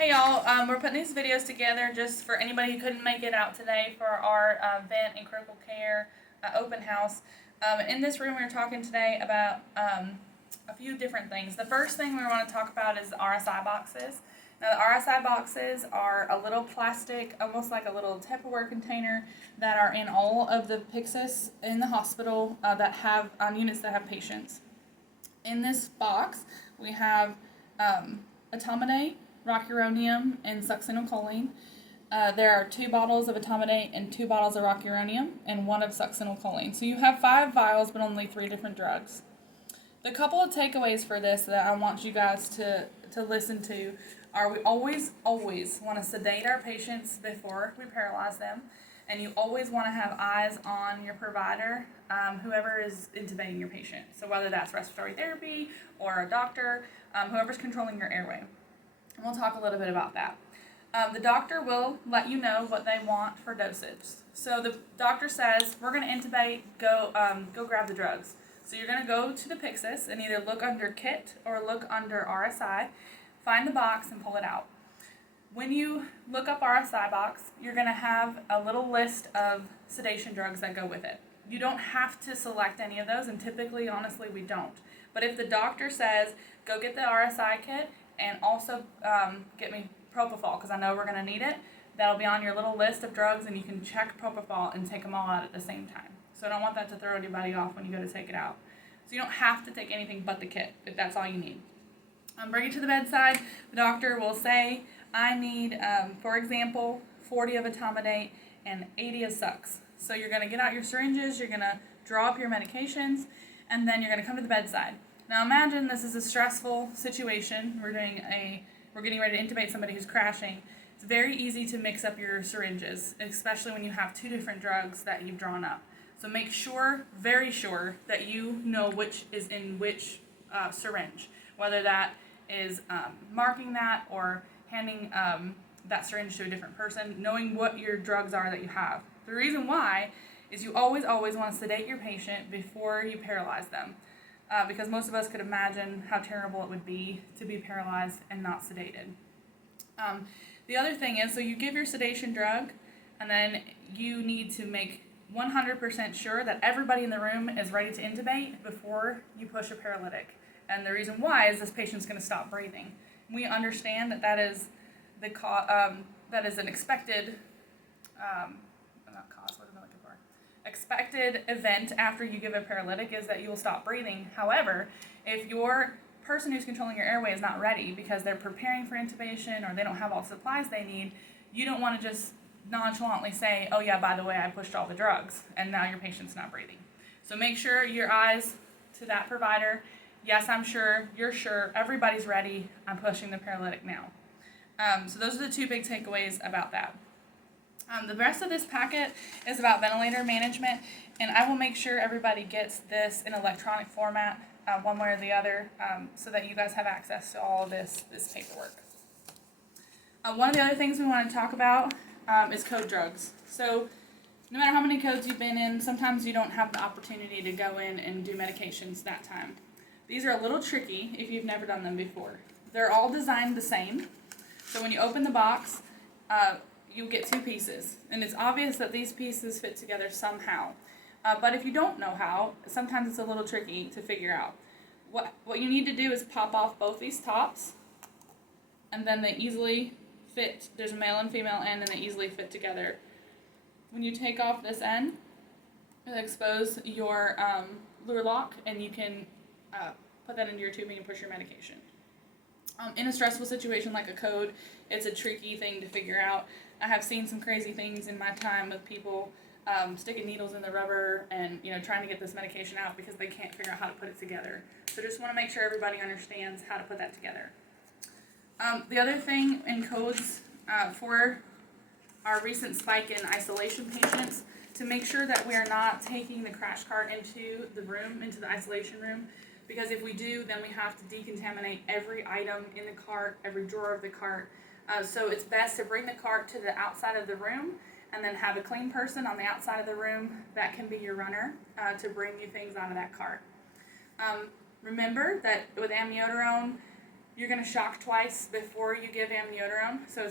Hey y'all, we're putting these videos together just for anybody who couldn't make it out today for our vent and critical care open house. In this room, we're talking today about a few different things. The first thing we want to talk about is the RSI boxes. Now, the RSI boxes are a little plastic, almost like a little Tupperware container that are in all of the Pyxis in the hospital that have units that have patients. In this box, we have etomidate, rocuronium, and succinylcholine. There are 2 bottles of etomidate and 2 bottles of rocuronium and 1 of succinylcholine. So you have 5 vials, but only 3 different drugs. The couple of takeaways for this that I want you guys to listen to are we always want to sedate our patients before we paralyze them. And you always want to have eyes on your provider, whoever is intubating your patient. So whether that's respiratory therapy or a doctor, whoever's controlling your airway. And we'll talk a little bit about that. The doctor will let you know what they want for dosage. So the doctor says, we're going to intubate, go grab the drugs. So you're going to go to the Pyxis and either look under KIT or look under RSI, find the box and pull it out. When you look up RSI box, you're going to have a little list of sedation drugs that go with it. You don't have to select any of those, and typically, honestly, we don't. But if the doctor says, go get the RSI kit and also get me propofol, because I know we're going to need it, that'll be on your little list of drugs, and you can check propofol and take them all out at the same time. So I don't want that to throw anybody off when you go to take it out. So you don't have to take anything but the kit if that's all you need. Bring it to the bedside. The doctor will say, I need, for example, 40 of etomidate and 80 of sucks. So you're going to get out your syringes, you're going to draw up your medications, and then you're going to come to the bedside. Now imagine this is a stressful situation. We're getting ready to intubate somebody who's crashing. It's very easy to mix up your syringes, especially when you have 2 different drugs that you've drawn up. So make sure, very sure, that you know which is in which syringe, whether that is marking that or handing that syringe to a different person, knowing what your drugs are that you have. The reason why is you always want to sedate your patient before you paralyze them, because most of us could imagine how terrible it would be to be paralyzed and not sedated. The other thing is, so you give your sedation drug, and then you need to make 100% sure that everybody in the room is ready to intubate before you push a paralytic. And the reason why is this patient's going to stop breathing. We understand that is that is an expected, expected event after you give a paralytic is that you will stop breathing. However, if your person who's controlling your airway is not ready because they're preparing for intubation or they don't have all the supplies they need, you don't want to just nonchalantly say, oh yeah, by the way, I pushed all the drugs, and now your patient's not breathing. So make sure your eyes to that provider. Yes, I'm sure, you're sure, everybody's ready, I'm pushing the paralytic now. So those are the 2 big takeaways about that. The rest of this packet is about ventilator management, and I will make sure everybody gets this in electronic format, one way or the other, so that you guys have access to all of this paperwork. One of the other things we want to talk about is code drugs. So no matter how many codes you've been in, sometimes you don't have the opportunity to go in and do medications that time. These are a little tricky if you've never done them before. They're all designed the same. So when you open the box, you get 2 pieces. And it's obvious that these pieces fit together somehow. But if you don't know how, sometimes it's a little tricky to figure out. What you need to do is pop off both these tops, and then they easily fit. There's a male and female end, and they easily fit together. When you take off this end, it'll expose your lure lock, and you can put that into your tubing and push your medication. In a stressful situation like a code, it's a tricky thing to figure out. I have seen some crazy things in my time with people sticking needles in the rubber and trying to get this medication out because they can't figure out how to put it together. So just want to make sure everybody understands how to put that together. The other thing in codes for our recent spike in isolation patients, to make sure that we are not taking the crash cart into the isolation room, because if we do, then we have to decontaminate every item in the cart, every drawer of the cart. So it's best to bring the cart to the outside of the room and then have a clean person on the outside of the room that can be your runner to bring you things out of that cart. Remember that with amiodarone, you're going to shock twice before you give amiodarone. So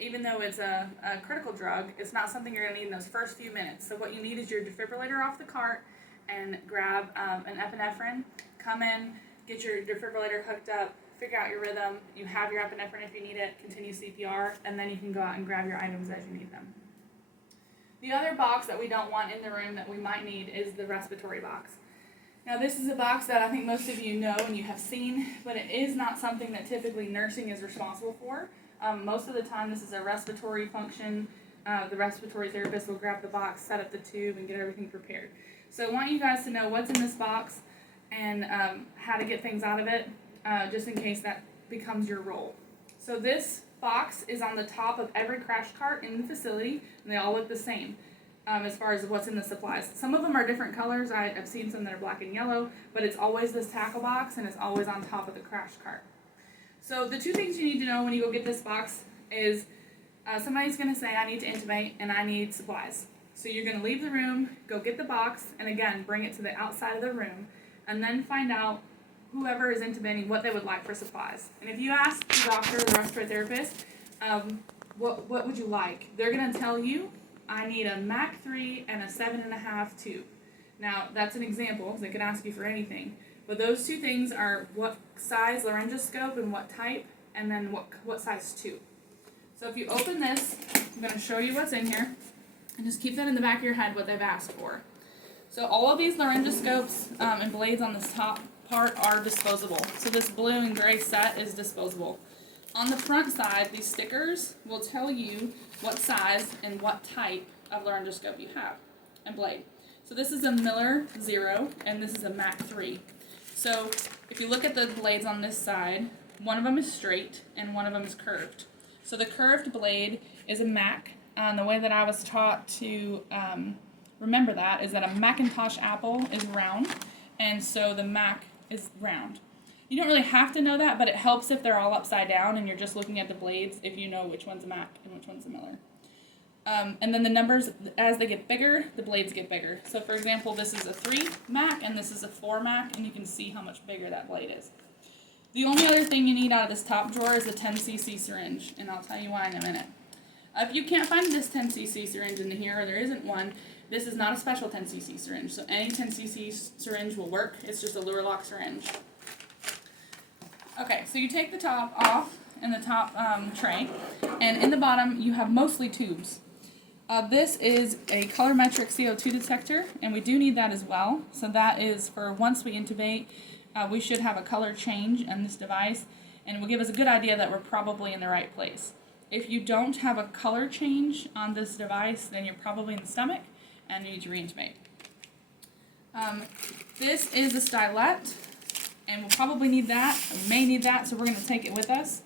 even though it's a critical drug, it's not something you're going to need in those first few minutes. So what you need is your defibrillator off the cart and grab an epinephrine. Come in, get your defibrillator hooked up, figure out your rhythm. You have your epinephrine if you need it, continue CPR, and then you can go out and grab your items as you need them. The other box that we don't want in the room that we might need is the respiratory box. Now this is a box that I think most of you know and you have seen, but it is not something that typically nursing is responsible for. Most of the time this is a respiratory function. The respiratory therapist will grab the box, set up the tube, and get everything prepared. So I want you guys to know what's in this box and how to get things out of it, just in case that becomes your role. So this box is on the top of every crash cart in the facility, and they all look the same as far as what's in the supplies. Some of them are different colors. I've seen some that are black and yellow, but it's always this tackle box, and it's always on top of the crash cart. So the two things you need to know when you go get this box is somebody's going to say, I need to intubate and I need supplies. So you're going to leave the room, go get the box, and again, bring it to the outside of the room, and then find out whoever is intubating what they would like for supplies. And if you ask the doctor or the respiratory therapist, what would you like? They're going to tell you, I need a MAC 3 and a 7.5 tube. Now, that's an example. They can ask you for anything. But those two things are what size laryngoscope and what type, and then what size tube. So if you open this, I'm going to show you what's in here. And just keep that in the back of your head, what they've asked for. So all of these laryngoscopes and blades on this top part are disposable. So this blue and gray set is disposable. On the front side, these stickers will tell you what size and what type of laryngoscope you have and blade. So this is a Miller 0 and this is a MAC 3. So if you look at the blades on this side, one of them is straight and one of them is curved. So the curved blade is a MAC. The way that I was taught to remember that is that a Macintosh apple is round, and so the MAC is round. You don't really have to know that, but it helps if they're all upside down and you're just looking at the blades if you know which one's a MAC and which one's a Miller. And then the numbers, as they get bigger, the blades get bigger. So for example, this is a 3 MAC and this is a 4 MAC, and you can see how much bigger that blade is. The only other thing you need out of this top drawer is a 10cc syringe, and I'll tell you why in a minute. If you can't find this 10cc syringe in here, or there isn't one, this is not a special 10cc syringe. So any 10cc syringe will work. It's just a Luer-Lock syringe. Okay, so you take the top off and the top tray, and in the bottom you have mostly tubes. This is a colorimetric CO2 detector, and we do need that as well. So that is for once we intubate, we should have a color change in this device, and it will give us a good idea that we're probably in the right place. If you don't have a color change on this device, then you're probably in the stomach and you need to reintubate. This is a stylet, and we'll probably need that, or may need that, so we're going to take it with us.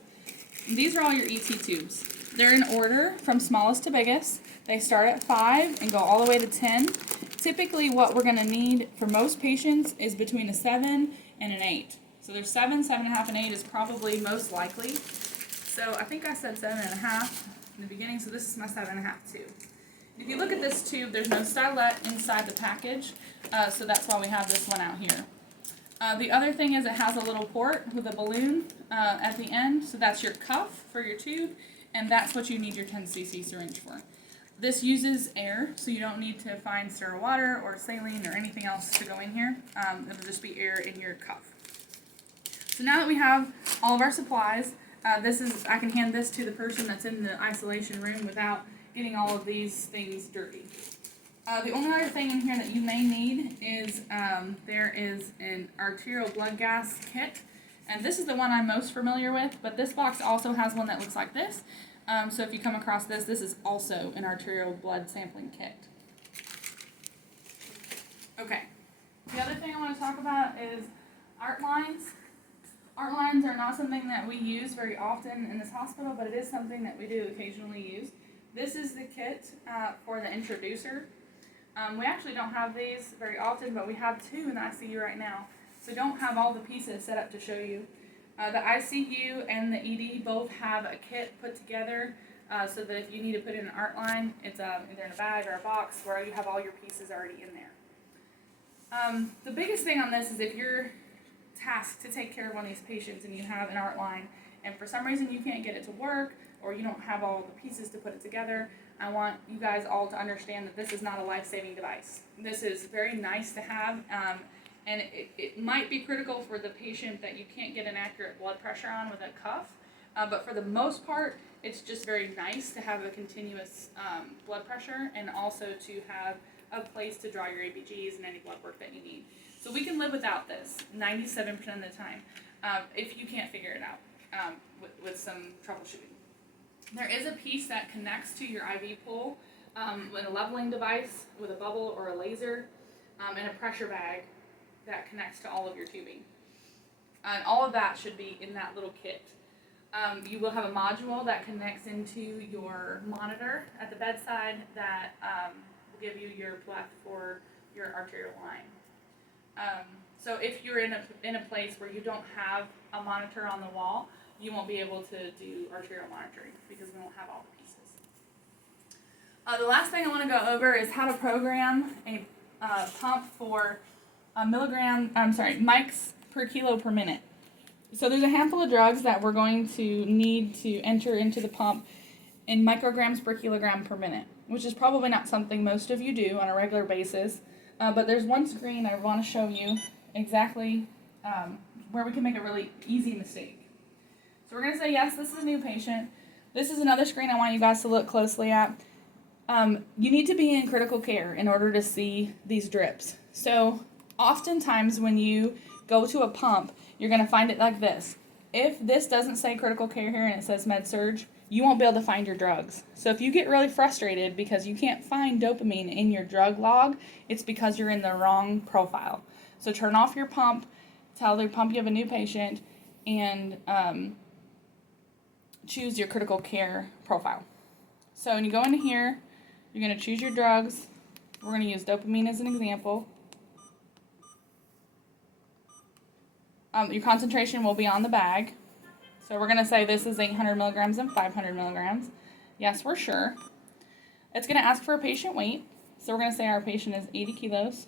And these are all your ET tubes. They're in order from smallest to biggest. They start at 5 and go all the way to 10. Typically what we're going to need for most patients is between a 7 and an 8. So there's 7, 7.5, and 8 is probably most likely. So I think I said 7.5 in the beginning, so this is my 7.5 tube. If you look at this tube, there's no stylet inside the package, so that's why we have this one out here. The other thing is it has a little port with a balloon at the end, so that's your cuff for your tube, and that's what you need your 10cc syringe for. This uses air, so you don't need to find sterile water or saline or anything else to go in here. It'll just be air in your cuff. So now that we have all of our supplies, I can hand this to the person that's in the isolation room without getting all of these things dirty. The only other thing in here that you may need is there is an arterial blood gas kit, and this is the one I'm most familiar with, but this box also has one that looks like this. So if you come across this, this is also an arterial blood sampling kit. Okay, the other thing I want to talk about is art lines. Art lines are not something that we use very often in this hospital, but it is something that we do occasionally use. This is the kit for the introducer. We actually don't have these very often, but we have 2 in the ICU right now. So don't have all the pieces set up to show you. The ICU and the ED both have a kit put together so that if you need to put in an art line, it's either in a bag or a box where you have all your pieces already in there. The biggest thing on this is if you're task to take care of one of these patients and you have an art line and for some reason you can't get it to work or you don't have all the pieces to put it together, I want you guys all to understand that this is not a life-saving device. This is very nice to have, and it might be critical for the patient that you can't get an accurate blood pressure on with a cuff, but for the most part, it's just very nice to have a continuous blood pressure and also to have a place to draw your ABGs and any blood work that you need. So we can live without this 97% of the time if you can't figure it out with some troubleshooting. There is a piece that connects to your IV pole with a leveling device with a bubble or a laser and a pressure bag that connects to all of your tubing. And all of that should be in that little kit. You will have a module that connects into your monitor at the bedside that will give you your pleth for your arterial line. So if you're in a place where you don't have a monitor on the wall, you won't be able to do arterial monitoring because we won't have all the pieces. The last thing I want to go over is how to program a pump for mics per kilo per minute. So there's a handful of drugs that we're going to need to enter into the pump in micrograms per kilogram per minute, which is probably not something most of you do on a regular basis. But there's one screen I want to show you exactly where we can make a really easy mistake. So we're going to say, yes, this is a new patient. This is another screen I want you guys to look closely at. You need to be in critical care in order to see these drips. So oftentimes when you go to a pump, you're going to find it like this. If this doesn't say critical care here and it says med surg, you won't be able to find your drugs. So if you get really frustrated because you can't find dopamine in your drug log, it's because you're in the wrong profile. So turn off your pump, tell the pump you have a new patient, and choose your critical care profile. So when you go into here, you're going to choose your drugs. We're going to use dopamine as an example. Your concentration will be on the bag. So we're going to say this is 800 milligrams and 500 milligrams. Yes, we're sure. It's going to ask for a patient weight. So we're going to say our patient is 80 kilos.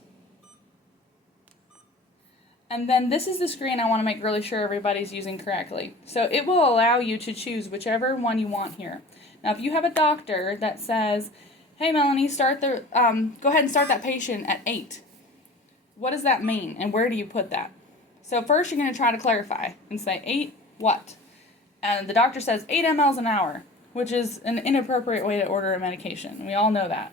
And then this is the screen I want to make really sure everybody's using correctly. So it will allow you to choose whichever one you want here. Now if you have a doctor that says, hey Melanie, go ahead and start that patient at 8. What does that mean and where do you put that? So first you're going to try to clarify and say 8 what? And the doctor says 8 mLs an hour, which is an inappropriate way to order a medication. We all know that.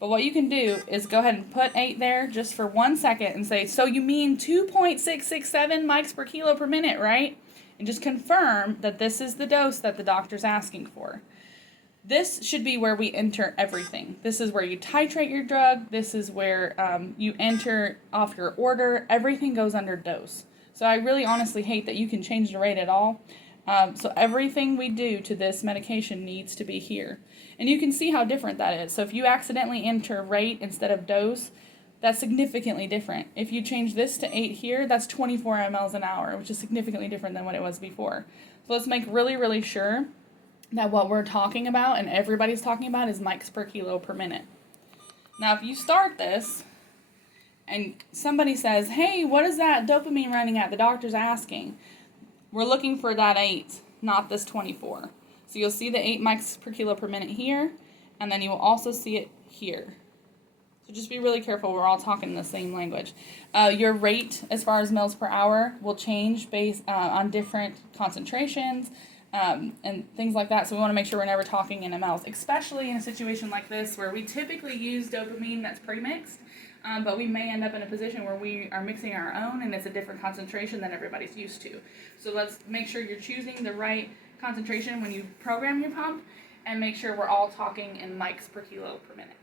But what you can do is go ahead and put 8 there just for 1 second and say, so you mean 2.667 mics per kilo per minute, right? And just confirm that this is the dose that the doctor's asking for. This should be where we enter everything. This is where you titrate your drug. This is where you enter off your order. Everything goes under dose. So I really honestly hate that you can change the rate at all. So everything we do to this medication needs to be here. And you can see how different that is. So if you accidentally enter rate instead of dose, that's significantly different. If you change this to 8 here, that's 24 mLs an hour, which is significantly different than what it was before. So let's make really, really sure that what we're talking about and everybody's talking about is mics per kilo per minute. Now if you start this and somebody says, hey, what is that dopamine running at? The doctor's asking. We're looking for that 8, not this 24. So you'll see the 8 mics per kilo per minute here, and then you will also see it here. So just be really careful, we're all talking the same language. Your rate as far as mils per hour will change based on different concentrations and things like that. So we want to make sure we're never talking in mLs, especially in a situation like this where we typically use dopamine that's pre-mixed. But we may end up in a position where we are mixing our own and it's a different concentration than everybody's used to. So let's make sure you're choosing the right concentration when you program your pump and make sure we're all talking in mics per kilo per minute.